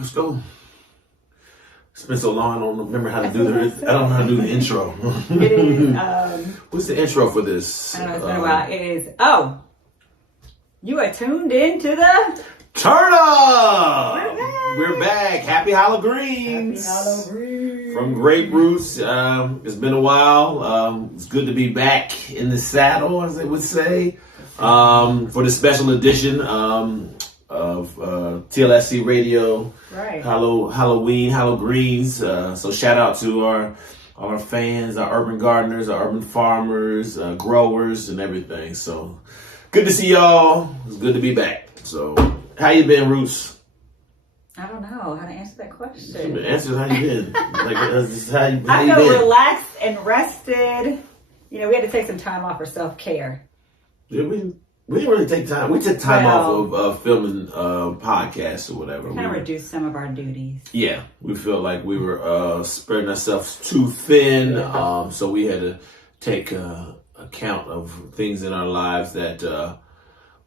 Let's go. It's been so long, I don't remember how to do the. I don't know how to do the intro. It is. What's the intro for this? I don't know. It's been a while. It is. Oh, you are tuned in to the Turnip. We're back. Happy HallowGreens. Happy HallowGreens. From Great Roots. It's been a while. It's good to be back in the saddle, as they would say, for the special edition of TLSC Radio. Right. Halloween, HallowGreens. So shout out to all our fans, our urban gardeners, our urban farmers, growers, and everything. So good to see y'all. It's good to be back. So how you been, Roots? I don't know how to answer that question. Answer how you been. I feel relaxed and rested. You know, we had to take some time off for self-care. Did we? We didn't really take time. We took time off of filming podcasts or whatever. Kind of reduced some of our duties. Yeah, we felt like we were spreading ourselves too thin. So we had to take account of things in our lives that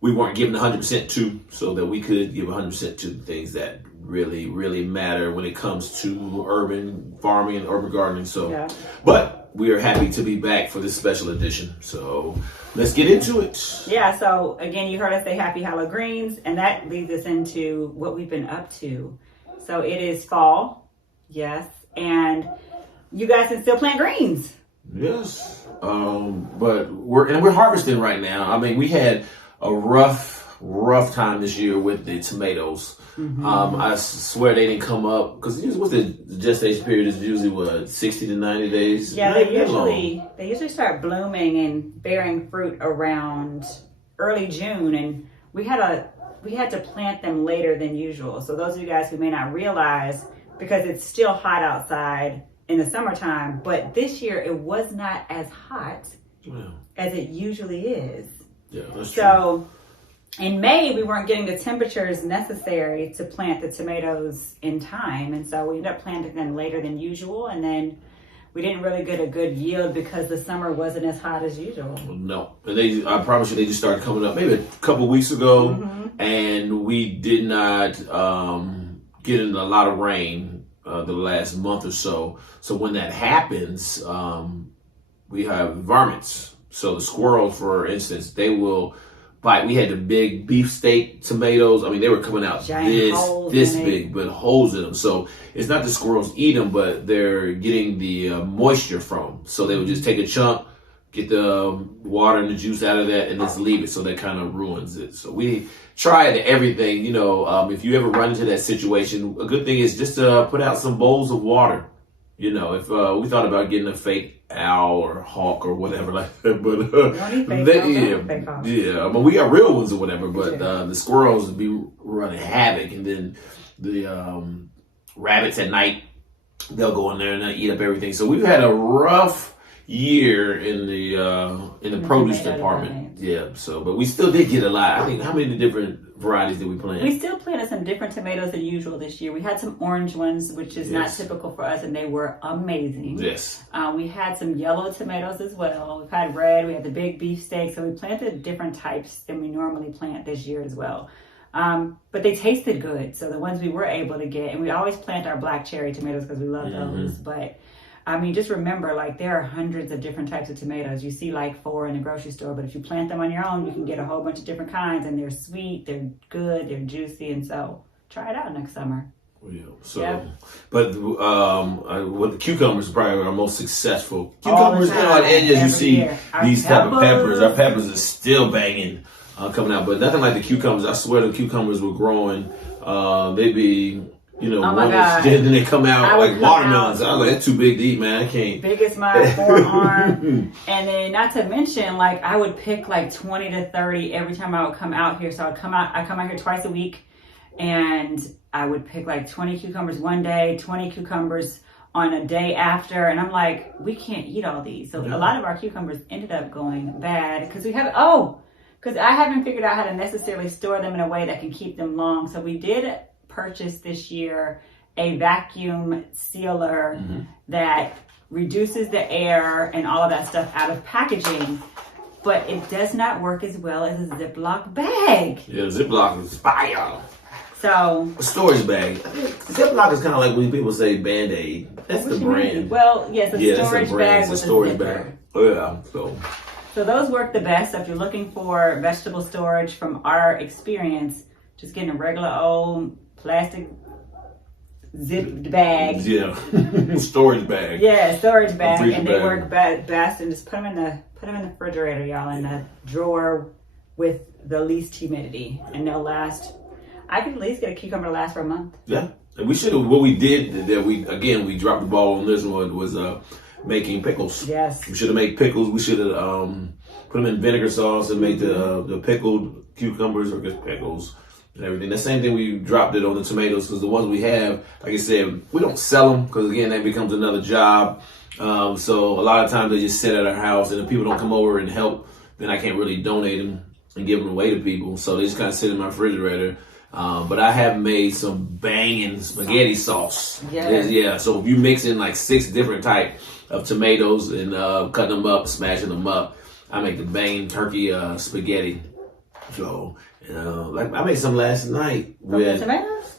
we weren't giving 100% to, so that we could give 100% to the things that really, really matter when it comes to urban farming and urban gardening. So, but we are happy to be back for this special edition. So let's get into it. Yeah, so again, you heard us say happy HallowGreens, and that leads us into what we've been up to. So it is fall, yes, and you guys can still plant greens. Yes, but we're harvesting right now. I mean, we had a rough time this year with the tomatoes. Mm-hmm. I swear they didn't come up because what's the gestation period is usually what, 60 to 90 days. Yeah, they usually start blooming and bearing fruit around early June, and we had to plant them later than usual. So those of you guys who may not realize, because it's still hot outside in the summertime, but this year it was not as hot as it usually is. Yeah, that's so true. In May, we weren't getting the temperatures necessary to plant the tomatoes in time. And so we ended up planting them later than usual. And then we didn't really get a good yield because the summer wasn't as hot as usual. No. And I promise you, they just started coming up maybe a couple weeks ago. Mm-hmm. And we did not get in a lot of rain the last month or so. So when that happens, we have varmints. So the squirrels, for instance, they will bite. We had the big beefsteak tomatoes. I mean, they were coming out this big, but holes in them. So it's not the squirrels eat them, but they're getting the moisture from them. So they would just take a chunk, get the water and the juice out of that, and just leave it. So that kind of ruins it. So we tried everything. You know, if you ever run into that situation, a good thing is just to put out some bowls of water. You know, if we thought about getting a fake owl or hawk or whatever like that, but I mean, we got real ones or whatever, but the squirrels would be running havoc, and then the rabbits at night, they'll go in there and eat up everything. So we've had a rough year in the produce department. Yeah. So, but we still did get a lot. I think, how many different varieties did we plant? We still planted some different tomatoes than usual this year. We had some orange ones, which is not typical for us, and they were amazing. Yes. We had some yellow tomatoes as well. We've had red. We had the big beefsteak. So we planted different types than we normally plant this year as well. But they tasted good. So the ones we were able to get, and we always plant our black cherry tomatoes because we love those. But I mean, just remember, like, there are hundreds of different types of tomatoes. You see like 4 in the grocery store, but if you plant them on your own, you can get a whole bunch of different kinds, and they're sweet, they're good, they're juicy, and so try it out next summer. Yeah. So, but the cucumbers are probably our most successful. Cucumbers, and as you see these type of peppers, our peppers are still banging, coming out, but nothing like the cucumbers. I swear the cucumbers were growing. They'd be, you know, then they come out like watermelons. I was like, that's too big to eat, man. I can't. Big as my forearm. And then, not to mention, like, I would pick like 20 to 30 every time I would come out here. So I come out here twice a week, and I would pick like 20 cucumbers one day, 20 cucumbers on a day after. And I'm like, we can't eat all these. So a lot of our cucumbers ended up going bad because because I haven't figured out how to necessarily store them in a way that can keep them long. So we did purchase this year a vacuum sealer that reduces the air and all of that stuff out of packaging, but it does not work as well as a Ziploc bag. Yeah, Ziploc is fire. So a storage bag. Ziploc is kind of like when people say Band-Aid. That's the brand. Well, yes, Yeah, storage bag with a storage zipper. bag. Oh, yeah. So those work the best. So if you're looking for vegetable storage, from our experience, just getting a regular old plastic zipped bag. Yeah, storage bag. Yeah, storage bag, and they bag. work best. And just put them in the refrigerator, y'all, in the drawer with the least humidity, and they'll last. I can at least get a cucumber to last for a month. Yeah, and we should have. What we did that we dropped the ball on this one was making pickles. Yes, we should have made pickles. We should have put them in vinegar sauce and made the pickled cucumbers or just pickles. And everything. The same thing, we dropped it on the tomatoes because the ones we have, like I said, we don't sell them because, again, that becomes another job. So a lot of times they just sit at our house, and if people don't come over and help, then I can't really donate them and give them away to people. So they just kind of sit in my refrigerator. But I have made some banging spaghetti sauce. Yes. Yeah. So if you mix in like 6 different type of tomatoes and cutting them up, smashing them up, I make the banging turkey spaghetti. So. Like I made some last night with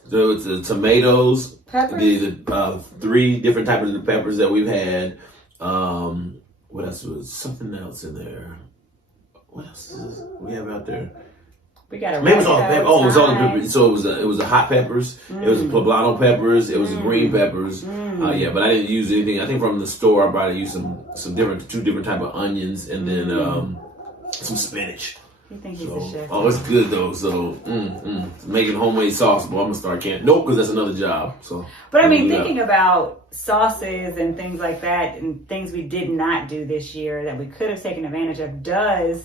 the tomatoes, peppers, the 3 different types of the peppers that we've had. What else was something else in there? What else we have out there? We got it was all the peppers. So it was the hot peppers. It was the poblano peppers. It was the green peppers. Yeah, but I didn't use anything. I think from the store I probably used some 2 different type of onions and then some spinach. You think he's a chef? Oh, it's good though. So, making homemade sauce. Well, I'm gonna start canning. Nope, because that's another job. So, but I mean, thinking about sauces and things like that, and things we did not do this year that we could have taken advantage of, does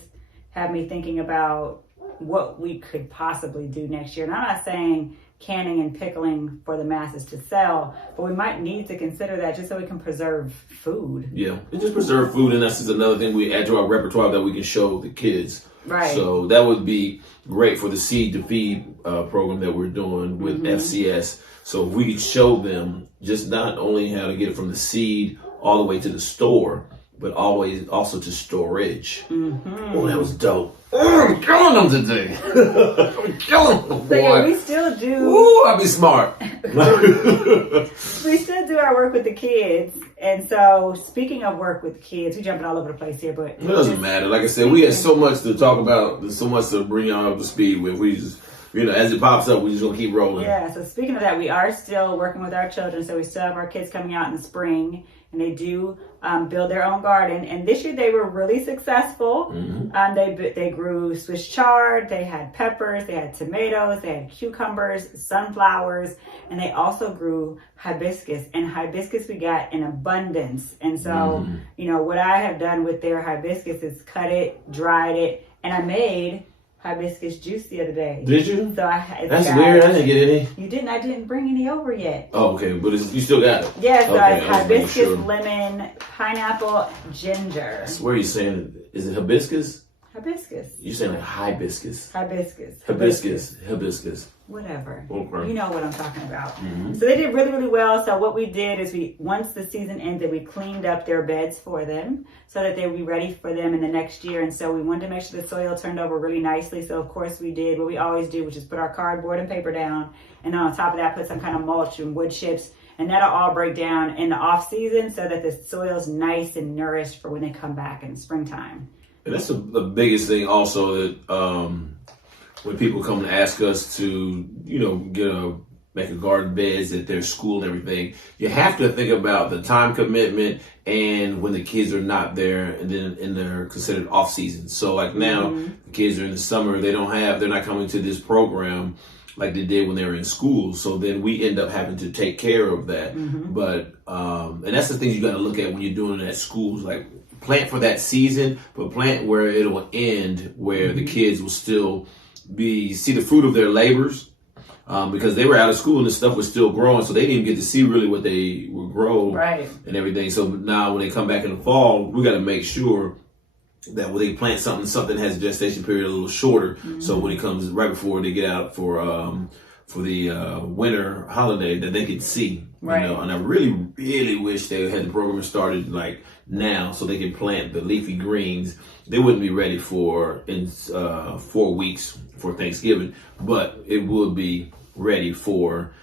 have me thinking about what we could possibly do next year. And I'm not saying canning and pickling for the masses to sell, but we might need to consider that just so we can preserve food. Yeah, and just preserve food, and that's just another thing we add to our repertoire that we can show the kids. Right. So that would be great for the Seed to Feed program that we're doing with FCS. So if we could show them just not only how to get it from the seed all the way to the store, but also to storage. Oh, that was dope. Oh, I'm killing them today. I'm killing them, boy. So yeah, we still do. Ooh, I'll be smart. We still do our work with the kids. And so, speaking of work with the kids, we're jumping all over the place here, but it doesn't matter. Like I said, we have so much to talk about. There's so much to bring y'all up to speed with. We just, as it pops up, we just gonna keep rolling. Yeah. So speaking of that, we are still working with our children. So we still have our kids coming out in the spring, and they do build their own garden. And this year they were really successful. They grew Swiss chard, they had peppers, they had tomatoes, they had cucumbers, sunflowers, and they also grew hibiscus. And hibiscus we got in abundance. And so, what I have done with their hibiscus is cut it, dried it, and I made hibiscus juice the other day. Did you? So that's weird. I didn't get any. You didn't? I didn't bring any over yet. Oh, okay. But you still got it? Yeah, so okay, it's hibiscus, lemon, pineapple, ginger. I swear you're saying, is it hibiscus? Hibiscus. You're saying like hibiscus. Hibiscus. Whatever. Okay. You know what I'm talking about. So they did really, really well. So what we did is once the season ended, we cleaned up their beds for them so that they would be ready for them in the next year. And so we wanted to make sure the soil turned over really nicely. So of course we did what we always do, which is put our cardboard and paper down. And then on top of that, put some kind of mulch and wood chips. And that'll all break down in the off season so that the soil's nice and nourished for when they come back in the springtime. And that's the biggest thing also that when people come and ask us to, make a garden beds at their school and everything, you have to think about the time commitment and when the kids are not there and then in their considered off season. So like now, the kids are in the summer, they're not coming to this program like they did when they were in school. So then we end up having to take care of that. But, and that's the things you got to look at when you're doing it at schools, like plant for that season, but plant where it'll end, where the kids will still see the fruit of their labors, because they were out of school and the stuff was still growing, so they didn't even get to see really what they would grow and everything. So now when they come back in the fall, we got to make sure that when they plant something has a gestation period a little shorter. So when it comes right before they get out for the winter holiday, that they can see. Right. And I really, really wish they had the program started like now so they can plant the leafy greens. They wouldn't be ready in 4 weeks for Thanksgiving, but it would be ready for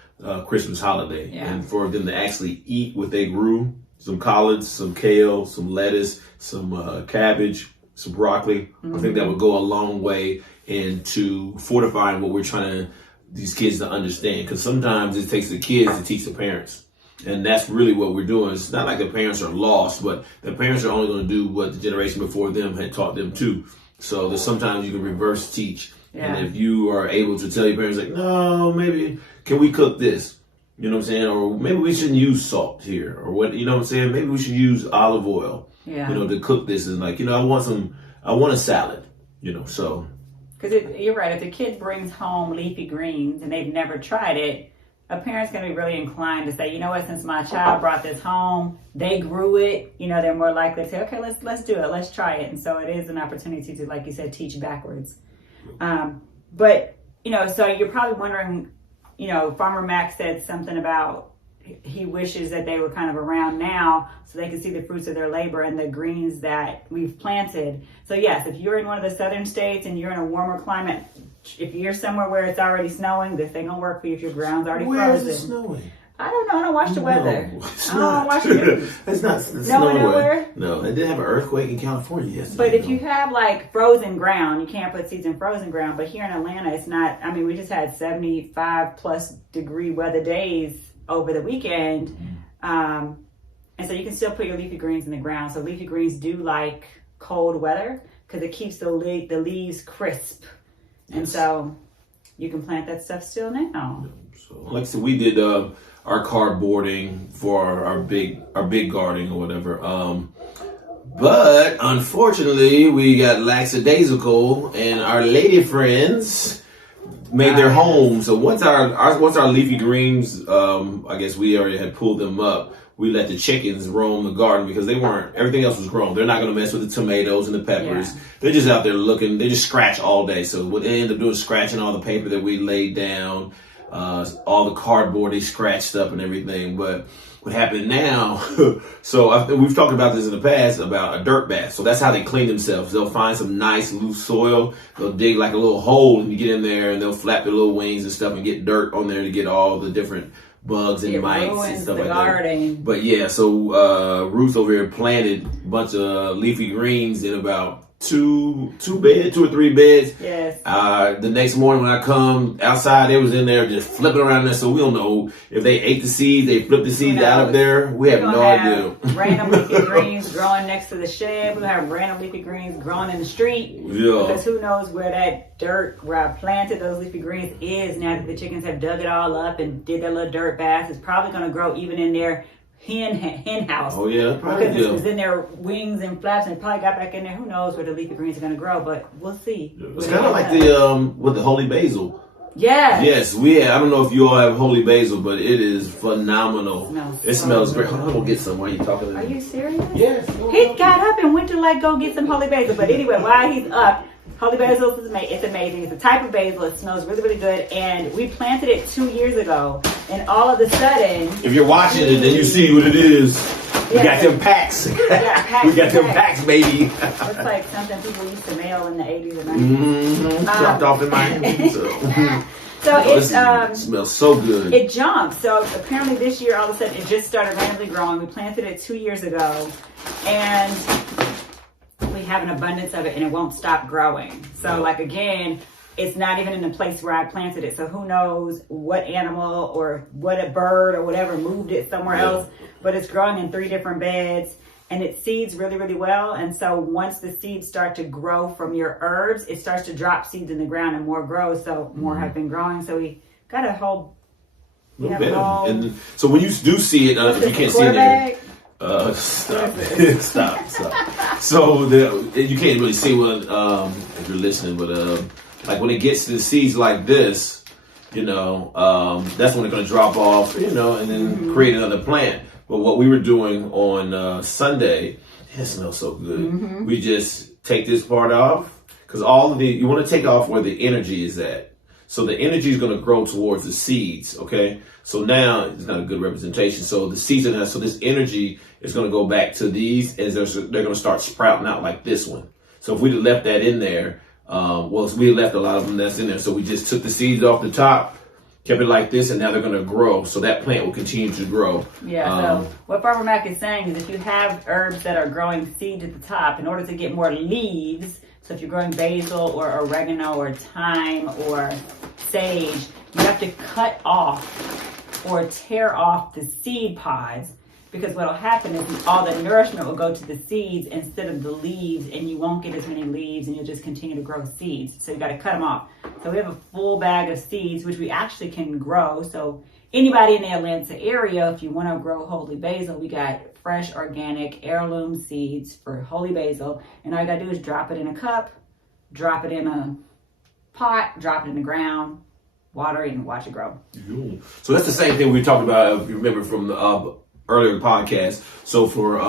Christmas holiday, and for them to actually eat what they grew. Some collards, some kale, some lettuce, some cabbage, some broccoli. I think that would go a long way into fortifying what we're trying to these kids to understand. Because sometimes it takes the kids to teach the parents. And that's really what we're doing. It's not like the parents are lost, but the parents are only going to do what the generation before them had taught them to. So there's sometimes you can reverse teach. Yeah. And if you are able to tell your parents, like, no, maybe, can we cook this? You know what I'm saying? Or maybe we shouldn't use salt here. Or what, you know what I'm saying? Maybe we should use olive oil, you know, to cook this. And like, you know, I want a salad, you know, so. Because you're right. If the kid brings home leafy greens and they've never tried it, a parent's going to be really inclined to say, you know what, since my child brought this home, they grew it, you know, they're more likely to say, okay, let's do it. Let's try it. And so it is an opportunity to, like you said, teach backwards. But, you know, so you're probably wondering, you know, Farmer Mac said something about he wishes that they were kind of around now so they could see the fruits of their labor and the greens that we've planted. So yes, if you're in one of the southern states and you're in a warmer climate, if you're somewhere where it's already snowing, this ain't gonna work for you if your ground's already frozen. Where is it snowing? I don't know. I don't watch the weather. It's I don't watch the news. It's not snowing nowhere. No, they did have an earthquake in California yesterday. But if you have like frozen ground, you can't put seeds in frozen ground. But here in Atlanta, it's not. I mean, we just had 75 plus degree weather days over the weekend. And so you can still put your leafy greens in the ground. So leafy greens do like cold weather because it keeps the leaves crisp. Yes. And so you can plant that stuff still now. So, like I said, we did our cardboarding for our big gardening or whatever. But unfortunately, we got lackadaisical, and our lady friends made their home. So once our leafy greens, I guess we already had pulled them up. We let the chickens roam the garden because everything else was grown. They're not going to mess with the tomatoes and the peppers. Yeah. They're just out there looking. They just scratch all day. So what they end up doing is scratching all the paper that we laid down, all the cardboard they scratched up and everything. But what happened now, we've talked about this in the past about a dirt bath. So that's how they clean themselves. They'll find some nice loose soil. They'll dig like a little hole and you get in there and they'll flap their little wings and stuff and get dirt on there to get all the different bugs and mites and stuff like that. But yeah, so Ruth over here planted a bunch of leafy greens in about two or three beds. Yes. The next morning when I come outside, they was in there just flipping around there. So we don't know if they ate the seeds, they flipped the seeds out of there. We have no idea. Random leafy greens growing next to the shed. We'll have random leafy greens growing in the street. Yeah. Because who knows where that dirt where I planted those leafy greens is now that the chickens have dug it all up and did their little dirt bath. It's probably going to grow even in their hen house. Oh yeah, probably because it was in their wings and flaps and it probably got back in there. Who knows where the leafy greens are going to grow, but we'll see. It's kind of like the holy basil. Yeah. Yes, I don't know if you all have holy basil, but it is phenomenal. It smells great. Hold on, we'll get some. Why are you talking to me? Are you serious? Yes. He got up and went to go get some holy basil. But anyway, while he's up, holy basil is amazing. It's a type of basil. It smells really, really good. And we planted it 2 years ago. And all of a sudden, if you're watching it, then you see what it is. We got them packs. We got them packs, baby. Looks like something people used to mail in the 80s and 90s. Dropped off in my hand. So it smells so good. It jumped. So apparently this year, all of a sudden, it just started randomly growing. We planted it 2 years ago. And we have an abundance of it and it won't stop growing. So again, it's not even in the place where I planted it. So who knows what animal or what a bird or whatever moved it somewhere else, but it's growing in 3 different beds and it seeds really, really well. And so once the seeds start to grow from your herbs, it starts to drop seeds in the ground and more grows. So more have been growing. So we got a whole, and so when you do see it, if you can't see it there, stop. So you can't really see what if you're listening, but like when it gets to the seeds like this, that's when it's going to drop off, and then create another plant. But what we were doing on Sunday, it smells so good. We just take this part off because you want to take off where the energy is at. So the energy is going to grow towards the seeds. Okay. So now it's not a good representation. So the seeds so this energy is going to go back to these and they're going to start sprouting out like this one. So if we'd have left that in there, we left a lot of them that's in there. So we just took the seeds off the top kept it like this, and now they're going to grow. So that plant will continue to grow. Yeah, so what Farmer Mac is saying is if you have herbs that are growing seeds at the top, in order to get more leaves, so if you're growing basil or oregano or thyme or sage, you have to cut off or tear off the seed pods, because what will happen is all the nourishment will go to the seeds instead of the leaves, and you won't get as many leaves, and you'll just continue to grow seeds. So you got to cut them off. So we have a full bag of seeds, which we actually can grow. So anybody in the Atlanta area, if you want to grow holy basil, we got fresh, organic, heirloom seeds for holy basil. And all you got to do is drop it in a cup, drop it in a pot, drop it in the ground, water it, and watch it grow. So that's the same thing we talked about, if you remember from the earlier podcast. So for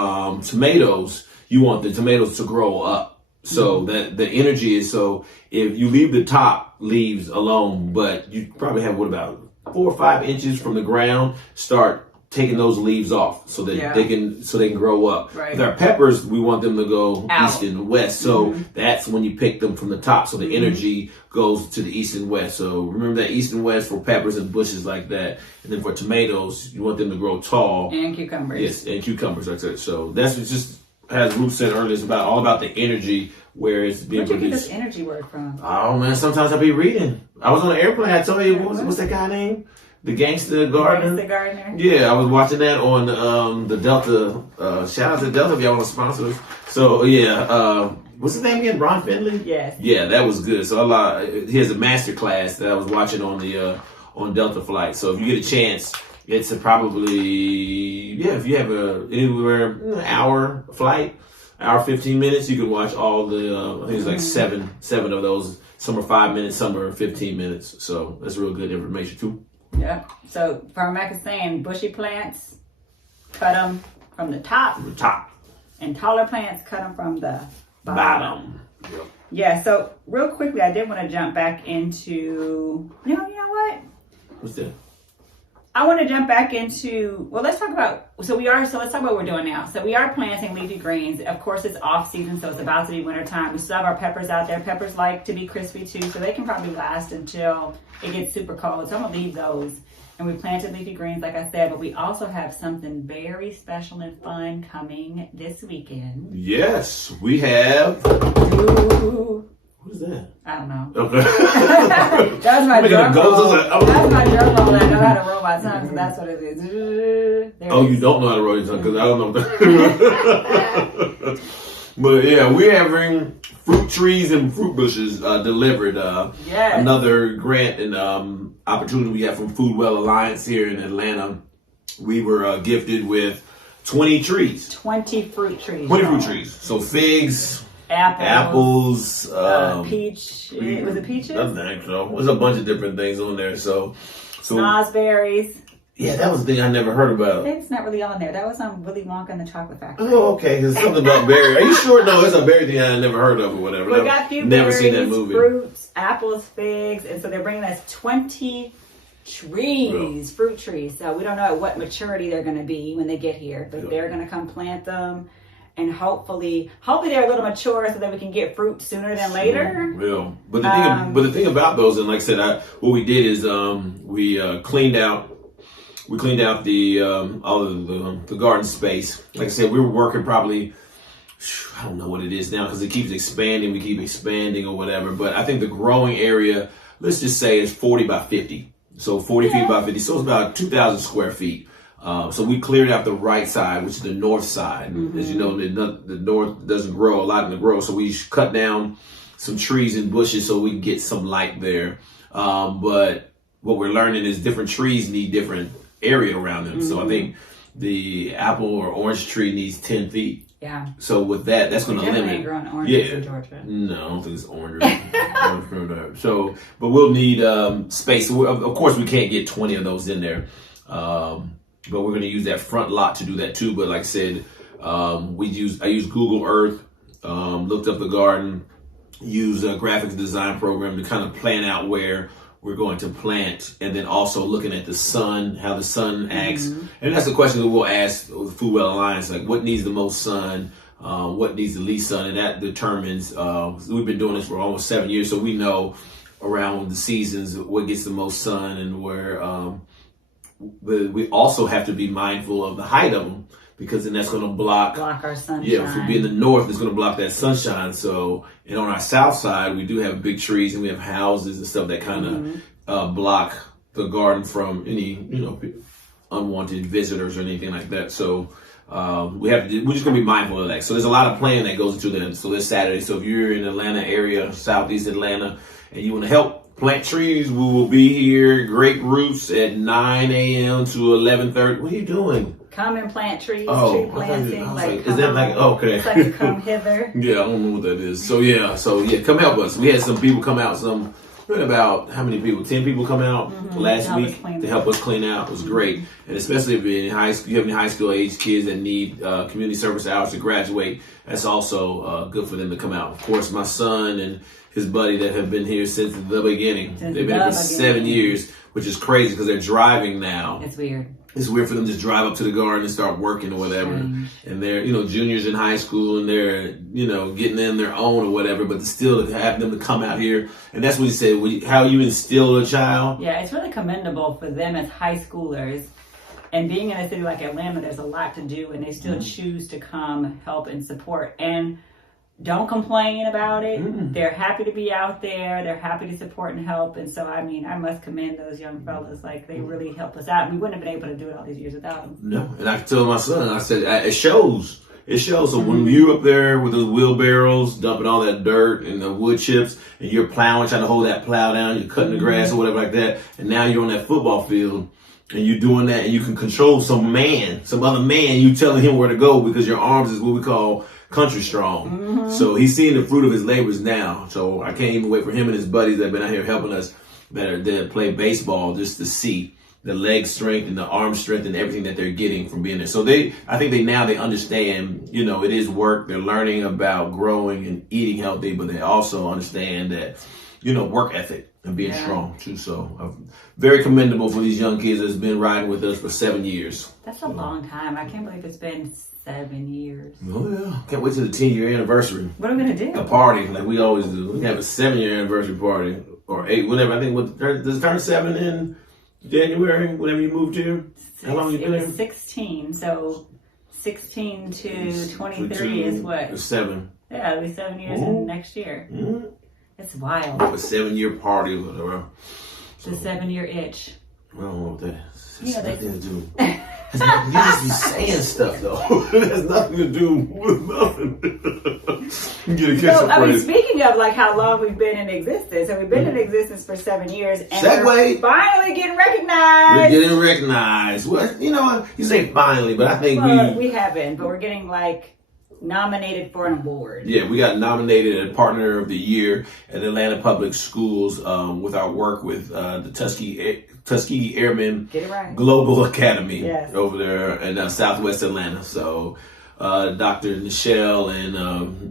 tomatoes, you want the tomatoes to grow up. So that the energy is, so if you leave the top leaves alone, but you probably have about 4 or 5 inches from the ground, start taking those leaves off so that they can grow up. Right. With our peppers, we want them to go out. east and west. So that's when you pick them from the top. So the energy goes to the east and west. So remember that east and west for peppers and bushes like that. And then for tomatoes, you want them to grow tall. And cucumbers. Yes, and cucumbers like that. So that's what just, as Ruth said earlier, it's about all about the energy where it's being Where'd you get produced. this energy word from? Oh man, sometimes I'll be reading. I was on an airplane. I told you, what's that guy name? The Gangster Gardener. The gardener. Yeah, I was watching that on the Delta. Shout out to Delta if y'all want to sponsor us. So yeah, what's his name again? Ron Finley. Yes. Yeah, that was good. So here's a master class that I was watching on the on Delta flight. So if you get a chance, it's probably if you have anywhere an hour flight, hour 15 minutes, you can watch all the. I think it's like seven of those. Some are 5 minutes, some are 15 minutes. So that's real good information too. Yep. So Farmer Mac is saying bushy plants, cut them from the top. From the top. And taller plants, cut them from the bottom. Yep. Yeah, so real quickly, I did want to jump back into, you know what? What's that? I want to jump back into, let's talk about what we're doing now. So we are planting leafy greens. Of course, it's off season, so it's about to be winter time. We still have our peppers out there. Peppers like to be crispy too, so they can probably last until it gets super cold. So I'm going to leave those. And we planted leafy greens, like I said, but we also have something very special and fun coming this weekend. Yes, we have. Ooh. What is that? I don't know. Okay. That's my drum roll. That's my drum roll. I know how to roll my tongue, so that's what it is. You don't know how to roll your tongue, because I don't know. But yeah, we're having fruit trees and fruit bushes delivered. Yes. Another grant and opportunity we have from Food Well Alliance here in Atlanta. We were gifted with 20 trees. 20 fruit trees. 20 fruit trees. So figs, apples, peach. Was it peaches? I think so. There's a bunch of different things on there. So snozberries. Yeah, that was the thing I never heard about. It's not really on there. That was on Willy Wonka and the Chocolate Factory. Oh, okay. There's something about berry. Are you sure? No, it's a berry thing I never heard of or whatever. We got a few never berries, seen that movie. Fruits, apples, figs, and so they're bringing us 20 trees, fruit trees. So we don't know at what maturity they're going to be when they get here, but they're going to come plant them. And hopefully they're a little mature so that we can get fruit sooner than later. Real. But the thing about those, and like I said, what we did is we cleaned out the all of the garden space. Like I said, we were working probably, I don't know what it is now because it keeps expanding. We keep expanding or whatever. But I think the growing area, let's just say, is 40 by 50. So 40 feet by 50. So it's about 2,000 square feet. So we cleared out the right side, which is the north side. As you know, the north doesn't grow a lot in the grow. So we cut down some trees and bushes so we can get some light there. But what we're learning is different trees need different area around them. So I think the apple or orange tree needs 10 feet. Yeah. So with that, that's going to limit. Ain't growing oranges in Georgia. No, I don't think it's orange. So, but we'll need space. So of course, we can't get 20 of those in there. But we're going to use that front lot to do that too. But like I said, I used Google Earth, looked up the garden, used a graphics design program to kind of plan out where we're going to plant, and then also looking at the sun, how the sun acts. And that's the question that we'll ask the Food Well Alliance, like what needs the most sun, what needs the least sun, and that determines, we've been doing this for almost 7 years, so we know around the seasons, what gets the most sun, and where we also have to be mindful of the height of them, because then that's going to block our sunshine. Yeah, if we be in the north, it's going to block that sunshine. So, and on our south side, we do have big trees and we have houses and stuff that kind of block the garden from any, unwanted visitors or anything like that. So, we're just going to be mindful of that. So there's a lot of planning that goes into that. So this Saturday, so if you're in the Atlanta area, Southeast Atlanta, and you want to help plant trees, we will be here, Great Roots, at 9 a.m. to 11:30. What are you doing? Come and plant trees, tree planting. Is that like, okay. It's like to come hither. Yeah, I don't know what that is. So come help us. We had some people come out, we had about, how many people? 10 people come out last week to help us clean out. It was great. And especially if you're in high school, you have any high school age kids that need community service hours to graduate, that's also good for them to come out. Of course, my son and his buddy that have been here since the beginning. They've been here for 7 years, which is crazy because they're driving now. It's weird. It's weird for them to just drive up to the garden and start working or whatever. And they're, juniors in high school and they're, getting in their own or whatever, but still to have them to come out here. And that's what he said, how you instill a child. Yeah, it's really commendable for them as high schoolers. And being in a city like Atlanta, there's a lot to do, and they still choose to come help and support. And don't complain about it. They're happy to be out there. They're happy to support and help. And so, I must commend those young fellas. Like, they really helped us out. We wouldn't have been able to do it all these years without them. No. And I told my son, I said, it shows. It shows. So when you're up there with those wheelbarrows, dumping all that dirt and the wood chips, and you're plowing, trying to hold that plow down, you're cutting the grass or whatever like that, and now you're on that football field, and you're doing that, and you can control some other man, you telling him where to go because your arms is what we call country strong. So he's seeing the fruit of his labors now. So I can't even wait for him and his buddies that have been out here helping us that play baseball, just to see the leg strength and the arm strength and everything that they're getting from being there. So I think they understand, it is work. They're learning about growing and eating healthy, but they also understand that, work ethic and being strong too. So very commendable for these young kids that's been riding with us for 7 years. That's a long time. I can't believe it's been 7 years. Oh yeah. Can't wait till the 10-year anniversary. What are we going to do? A party like we always do. We can have a 7-year anniversary party or 8, whatever. I think does it turn 7 in January, whenever you moved here? How long you been here? It was 16, so 16 to 23 is what? It's 7. Yeah, it'll be 7 years in next year. It's wild. A 7-year party or whatever. The 7-year itch. I don't know what that is. It's nothing to do. You just be saying stuff though. It has nothing to do with nothing. Speaking of like how long we've been in existence, so we've been in existence for 7 years, and we're finally getting recognized. We're getting recognized. Well, you say finally, but I think we haven't, but we're getting nominated for an award. Yeah, we got nominated as Partner of the Year at Atlanta Public Schools with our work with the Tuskegee Airmen Global Academy over there in Southwest Atlanta. So Dr. Nichelle and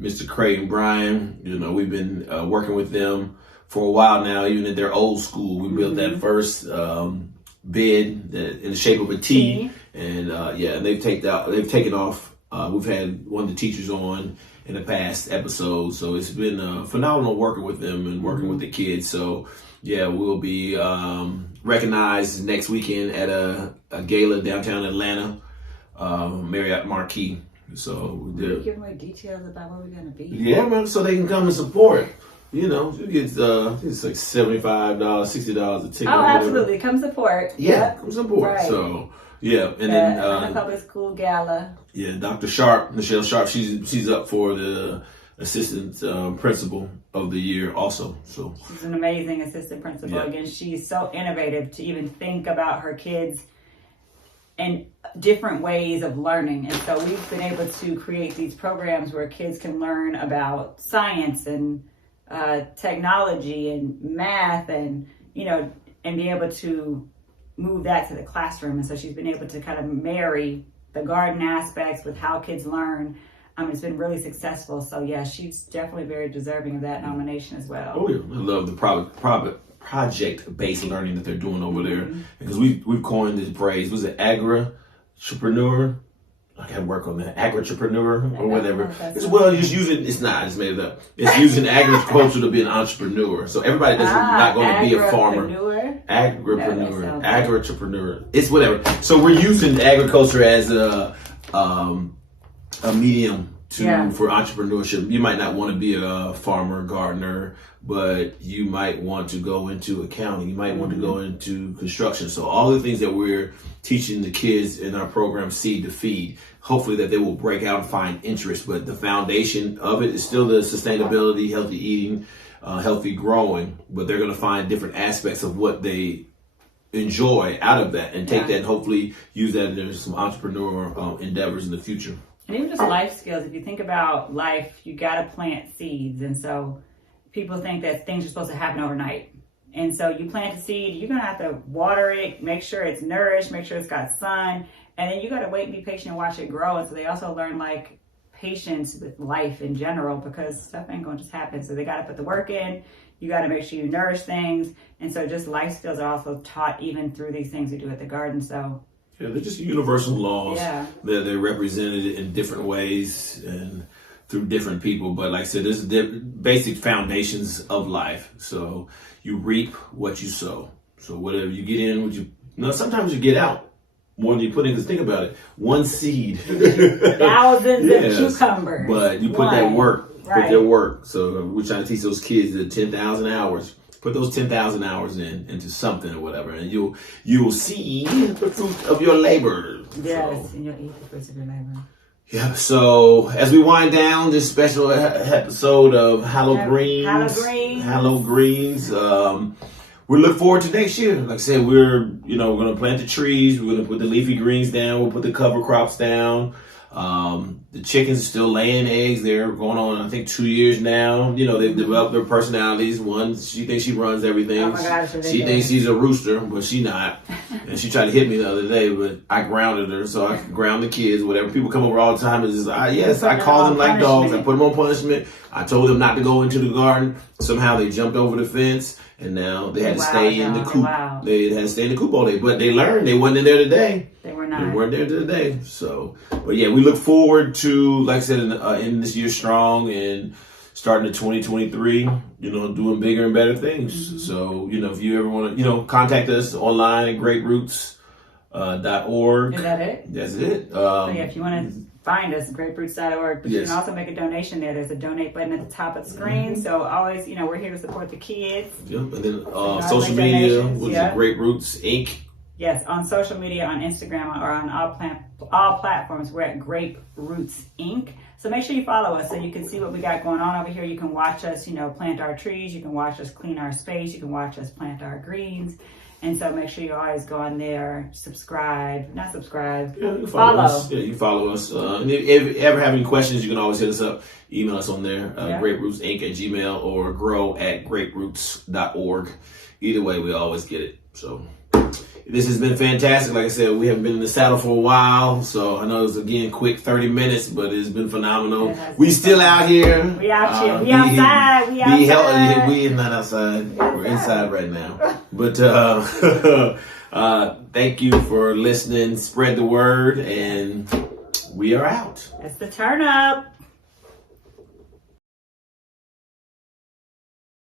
Mr. Craig Bryan, we've been working with them for a while now, even at their old school. We built that first bed in the shape of a T. And they've taken off. We've had one of the teachers on in the past episodes, so it's been phenomenal working with them and working with the kids. So we'll be recognized next weekend at a gala downtown Atlanta, Marriott Marquis. So you give away details about where we're gonna be. Yeah, man, so they can come and support. You get it's like $75, $60 a ticket. Oh, absolutely, come support. Yeah, come support. Right. So. Yeah, and then Atlanta Public School Gala. Yeah, Dr. Sharp, Nichelle Sharp, she's up for the assistant principal of the year also. So she's an amazing assistant principal. Again, she's so innovative to even think about her kids and different ways of learning. And so we've been able to create these programs where kids can learn about science and technology and math and and be able to move that to the classroom. And so she's been able to kind of marry the garden aspects with how kids learn. It's been really successful. So she's definitely very deserving of that nomination as well. Oh yeah, I love the project-based learning that they're doing over there, because we've coined this phrase. Was it agripreneur? I gotta work on that. Agripreneur or whatever. Well, just use it. It's not. It's made it up. It's using agriculture to be an entrepreneur. So everybody that's not going to be a farmer. Agripreneur. It's whatever. So we're using agriculture as a medium for entrepreneurship. You might not want to be a farmer, gardener, but you might want to go into accounting. You might want to go into construction. So all the things that we're teaching the kids in our program, Seed to Feed, hopefully that they will break out and find interest. But the foundation of it is still the sustainability, healthy eating, healthy growing. But they're going to find different aspects of what they enjoy out of that and take that and hopefully use that in some entrepreneur endeavors in the future. And even just life skills. If you think about life, you got to plant seeds. And so people think that things are supposed to happen overnight. And so you plant a seed, you're going to have to water it, make sure it's nourished, make sure it's got sun. And then you got to wait and be patient and watch it grow. And so they also learn like patience with life in general, because stuff ain't going to just happen. So they got to put the work in. You got to make sure you nourish things. And so just life skills are also taught even through these things we do at the garden. So yeah, they're just universal laws. Yeah. They're represented in different ways and through different people. But like I said, there's basic foundations of life. So you reap what you sow. So whatever you get in, sometimes you get out more than you put in. Because think about it, one seed. Thousands of cucumbers. But you put that work. Right. Put their work. So we're trying to teach those kids that 10,000 hours. Put those 10,000 hours into something or whatever, and you will see the fruit of your labor. Yes, and you'll eat the fruits of your labor. Yeah. So as we wind down this special episode of HallowGreens, we look forward to next year. Like I said, we're going to plant the trees. We're going to put the leafy greens down. We'll put the cover crops down. The chickens are still laying eggs. They're going on, I think, 2 years now. They've developed their personalities. One, she thinks she runs everything. Oh my gosh, she thinks she's a rooster, but she not. And she tried to hit me the other day, but I grounded her, so I can ground the kids. Whatever, people come over all the time and just, I call them like dogs. I put them on punishment. I told them not to go into the garden. Somehow they jumped over the fence, and now they had to stay in the coop. Wow. They had to stay in the coop all day, but they learned. They wasn't in there today. They were not. They weren't there today. So, but yeah, we look forward to, like I said, in this year strong and starting to 2023, doing bigger and better things. Mm-hmm. So, if you ever want to, contact us online at greatroots.org. Is that it? That's it. If you want to find us, greatroots.org. But you can also make a donation there. There's a donate button at the top of the screen. Mm-hmm. So always, we're here to support the kids. Yep. And then social media, which is Great Roots Inc. Yes, on social media, on Instagram, or on all platforms, we're at Grape Roots Inc. So make sure you follow us so you can see what we got going on over here. You can watch us, plant our trees. You can watch us clean our space. You can watch us plant our greens. And so make sure you always go on there, follow. Yeah, you follow us. And if you ever have any questions, you can always hit us up. Email us on there, greatrootsinc@gmail.com or grow@greatroots.org. Either way, we always get it. So this has been fantastic. Like I said, we haven't been in the saddle for a while, so I know it was, again, quick 30 minutes, but it's been phenomenal. We still out here. We out here. We outside. We outside. We not outside. We're inside right now. But thank you for listening. Spread the word, and we are out. It's the Turnip.